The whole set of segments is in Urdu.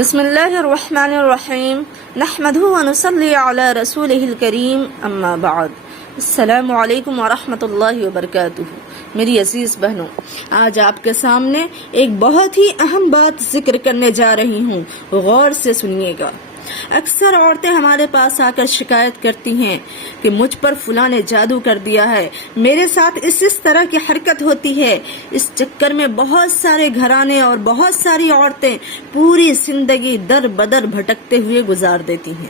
بسم اللہ الرحمن الرحیم نحمده ونصلی علی رسولہ الکریم اما بعد السلام علیکم ورحمۃ اللہ وبرکاتہ۔ میری عزیز بہنوں، آج آپ کے سامنے ایک بہت ہی اہم بات ذکر کرنے جا رہی ہوں، غور سے سنیے گا۔ اکثر عورتیں ہمارے پاس آ کر شکایت کرتی ہیں کہ مجھ پر فلاں نے جادو کر دیا ہے، میرے ساتھ اس طرح کی حرکت ہوتی ہے۔ اس چکر میں بہت سارے گھرانے اور بہت ساری عورتیں پوری زندگی در بدر بھٹکتے ہوئے گزار دیتی ہیں۔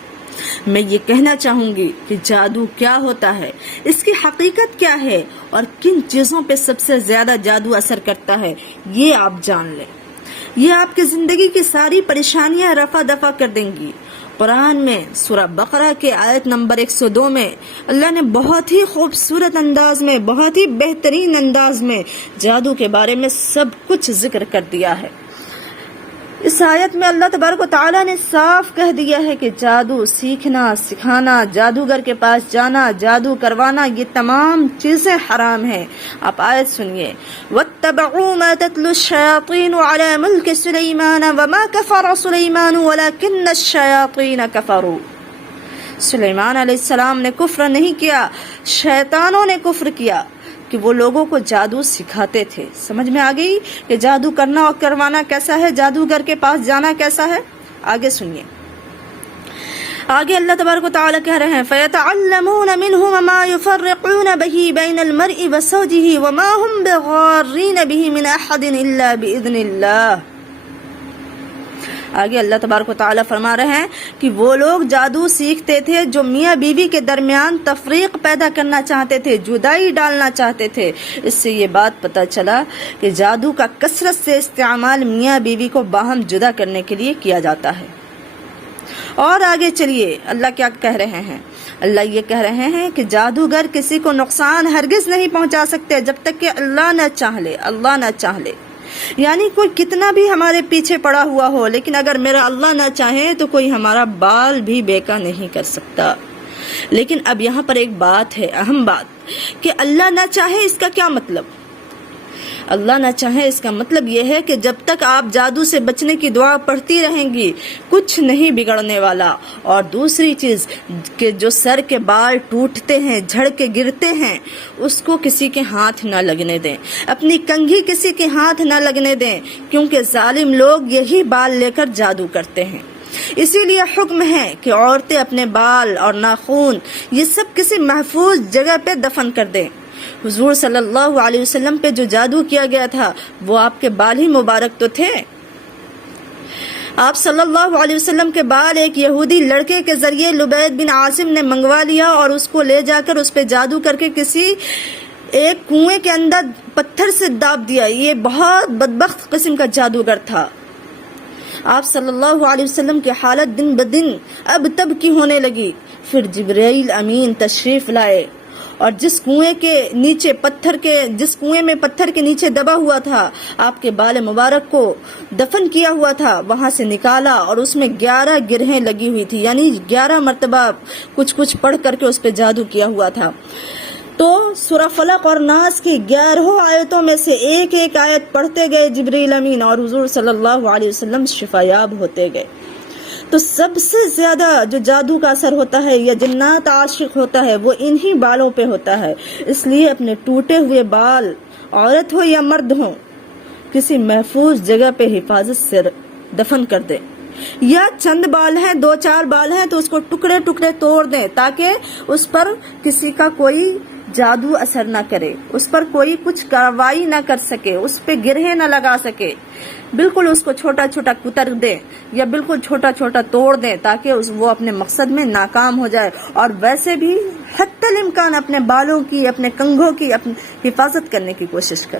میں یہ کہنا چاہوں گی کہ جادو کیا ہوتا ہے، اس کی حقیقت کیا ہے اور کن چیزوں پہ سب سے زیادہ جادو اثر کرتا ہے، یہ آپ جان لیں۔ یہ آپ کی زندگی کی ساری پریشانیاں رفع دفع کر دیں گی۔ قرآن میں سورہ بقرہ کے آیت نمبر 102 میں اللہ نے بہت ہی خوبصورت انداز میں، بہت ہی بہترین انداز میں جادو کے بارے میں سب کچھ ذکر کر دیا ہے۔ اس آیت میں اللہ تبارک و تعالیٰ نے صاف کہہ دیا ہے کہ جادو سیکھنا، سکھانا، جادوگر کے پاس جانا، جادو کروانا، یہ تمام چیزیں حرام ہیں۔ آپ آیت سنیے، وَاتَّبَعُوا مَا تَتْلُو الشَّيَاطِينُ عَلَى مُلْكِ سُلَيْمَانَ وَمَا كَفَرَ سُلَيْمَانُ وَلَكِنَّ الشَّيَاطِينَ كَفَرُوا۔ سلیمان علیہ السلام نے کفر نہیں کیا، شیطانوں نے کفر کیا کہ وہ لوگوں کو جادو سکھاتے تھے۔ سمجھ میں آ گئی کہ جادو کرنا اور کروانا کیسا ہے، جادوگر کے پاس جانا کیسا ہے؟ آگے سنیے، آگے اللہ تبارک و تعالیٰ کہہ رہے ہیں فَيَتَعَلَّمُونَ مِنْهُ مَا يُفَرِّقُونَ بِهِ بَيْنَ الْمَرْءِ وَزَوْجِهِ وَمَا هُمْ بِضَارِّينَ بِهِ مِنْ أَحَدٍ إِلَّا بِإِذْنِ اللَّهِ۔ آگے اللہ تبارک و تعالیٰ فرما رہے ہیں کہ وہ لوگ جادو سیکھتے تھے جو میاں بیوی کے درمیان تفریق پیدا کرنا چاہتے تھے، جدائی ڈالنا چاہتے تھے۔ اس سے یہ بات پتہ چلا کہ جادو کا کثرت سے استعمال میاں بیوی کو باہم جدا کرنے کے لیے کیا جاتا ہے۔ اور آگے چلیے، اللہ کیا کہہ رہے ہیں؟ اللہ یہ کہہ رہے ہیں کہ جادوگر کسی کو نقصان ہرگز نہیں پہنچا سکتے جب تک کہ اللہ نہ چاہ لے، اللہ نہ چاہ لے۔ یعنی کوئی کتنا بھی ہمارے پیچھے پڑا ہوا ہو، لیکن اگر میرا اللہ نہ چاہے تو کوئی ہمارا بال بھی بیکا نہیں کر سکتا۔ لیکن اب یہاں پر ایک بات ہے، اہم بات، کہ اللہ نہ چاہے اس کا کیا مطلب؟ اللہ نہ چاہے اس کا مطلب یہ ہے کہ جب تک آپ جادو سے بچنے کی دعا پڑھتی رہیں گی کچھ نہیں بگڑنے والا۔ اور دوسری چیز کہ جو سر کے بال ٹوٹتے ہیں، جھڑ کے گرتے ہیں، اس کو کسی کے ہاتھ نہ لگنے دیں، اپنی کنگھی کسی کے ہاتھ نہ لگنے دیں، کیونکہ ظالم لوگ یہی بال لے کر جادو کرتے ہیں۔ اسی لیے حکم ہے کہ عورتیں اپنے بال اور ناخون یہ سب کسی محفوظ جگہ پہ دفن کر دیں۔ حضور صلی اللہ علیہ وسلم پہ جو جادو کیا گیا تھا وہ آپ کے بال ہی مبارک تو تھے۔ آپ صلی اللہ علیہ وسلم کے بال ایک یہودی لڑکے کے ذریعے لبید بن عاصم نے منگوا لیا اور اس کو لے جا کر اس پہ جادو کر کے کسی ایک کنویں کے اندر پتھر سے داب دیا۔ یہ بہت بدبخت قسم کا جادوگر تھا۔ آپ صلی اللہ علیہ وسلم کی حالت دن بدن اب تب کی ہونے لگی۔ پھر جبرائیل امین تشریف لائے اور جس کنویں میں پتھر کے نیچے دبا ہوا تھا، آپ کے بال مبارک کو دفن کیا ہوا تھا، وہاں سے نکالا اور اس میں 11 گرہیں لگی ہوئی تھی، یعنی 11 مرتبہ کچھ پڑھ کر کے اس پہ جادو کیا ہوا تھا۔ تو سورہ فلق اور ناس کی 11 آیتوں میں سے ایک ایک آیت پڑھتے گئے جبرائیل امین اور حضور صلی اللہ علیہ وسلم شفایاب ہوتے گئے۔ تو سب سے زیادہ جو جادو کا اثر ہوتا ہے یا جنات عاشق ہوتا ہے وہ انہی بالوں پہ ہوتا ہے۔ اس لیے اپنے ٹوٹے ہوئے بال، عورت ہو یا مرد ہو، کسی محفوظ جگہ پہ حفاظت سے دفن کر دیں، یا چند بال ہیں، 2-4 بال ہیں تو اس کو ٹکڑے ٹکڑے توڑ دیں تاکہ اس پر کسی کا کوئی جادو اثر نہ کرے، اس پر کوئی کچھ کارروائی نہ کر سکے، اس پہ گرہیں نہ لگا سکے۔ بالکل اس کو چھوٹا چھوٹا کتر دیں یا بالکل چھوٹا چھوٹا توڑ دیں تاکہ وہ اپنے مقصد میں ناکام ہو جائے۔ اور ویسے بھی حتی الامکان اپنے بالوں کی، اپنے کنگھوں کی اپنی حفاظت کرنے کی کوشش کریں۔